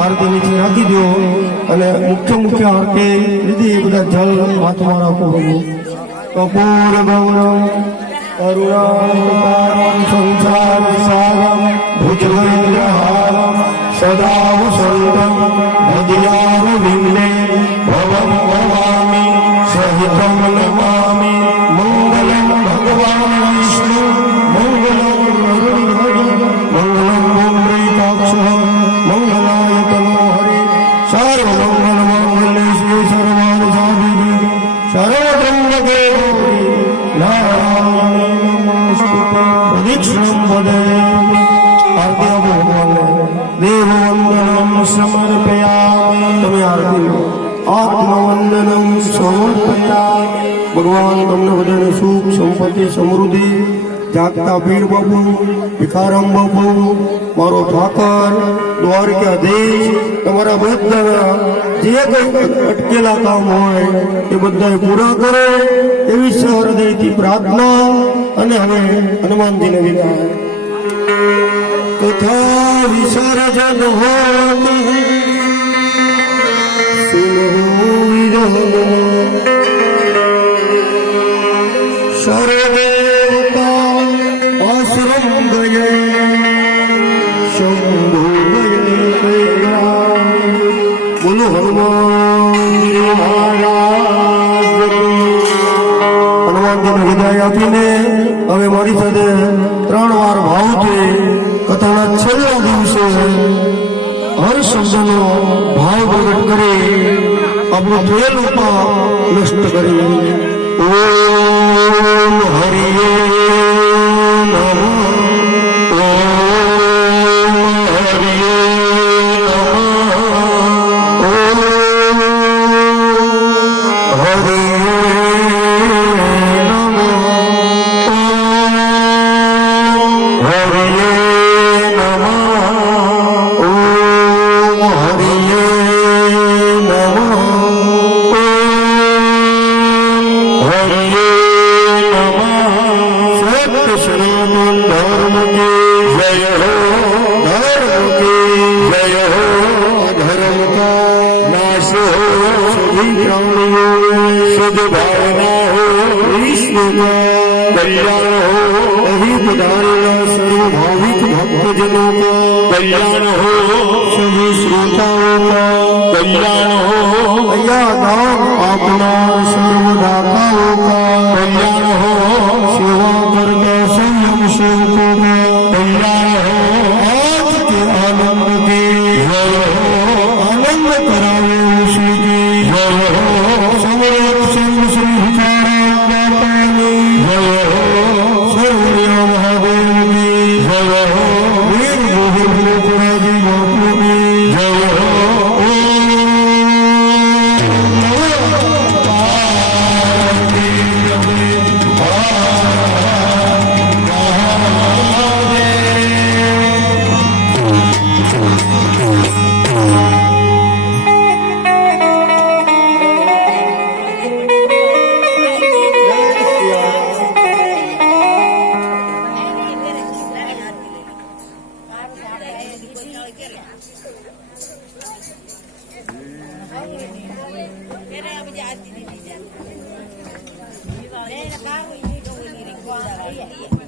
આરતી નીચે રાખી દો અને મુખ્ય આરતી લીધી બધા જલ હાથમાં રાખો. કપૂર ગૌરવ કરુણામ સંસાર સાગમ ભુજગેન્દ્રહારમ સદા વસંતમ ભજયામ વિઘ્ને ભવમ ભવામી સહિતમ નમામિ. મંગલમ ભગવાન વિષ્ણુ મંગલમ મંગલમ પુંડરીકાક્ષ મંગલાય તનો હરિ સર્વમંગલ મંગલે શ્રી સર્વાર્થ સાધિકે સર્વત્રંબકે ગૌરી નારાયણે નમસ્તુતે. પ્રદક્ષિણમ વદે આરતી ભગવાનને દેવવંદનમ સમર્પયામિ. તમે આરતી લો. આત્મવંદનમ સમર્પયામિ. ભગવાન તમને બધાને સુખ સંપત્તિ સમૃદ્ધિ જાગતા પીર બાપુ ભિખારામ બાપુ મારો ઠાકર દ્વારકાધીશ તમારા બધાના જે કંઈ અટકેલા કામ હોય એ બધા પૂરા કરે એવી સહૃદયથી પ્રાર્થના. અને હવે હનુમાનજીને વિદાય. તથા વિસર્જન હોતી સર્વદેવતા આશ્રમ ગયે શંભુ ગયે. બોલો હનુમાનજી હનુમાનજીને વિદાય આપીને હવે મારી સાથે 3 વાર ભાવથી કથાના છેલ્લા દિવસે હર શબ્દનો ભાવ પ્રગટ કરી આપણું થયેલું પાપ નષ્ટ કરી. ઓમ હરિએ નમઃ. ઓમ હરિએ નમઃ. ઓમ હરિએ सर्वभाविक भक्तजनों का कल्याण हो. सभी श्रोताओं का कल्याण हो. अया दान अपना सर्वदाताओं का कल्याण हो. सेवा करके संयम सेवकों का कल्याण हो. आज के आनंद की जय हो. आनंद करावे उसी की जय हो. समरत संग श्री तुकाराम बापा की जय हो. सर्वदेव महादेव की जय हो. वीर गोविंद लोकराजी बापू की जय हो. Ini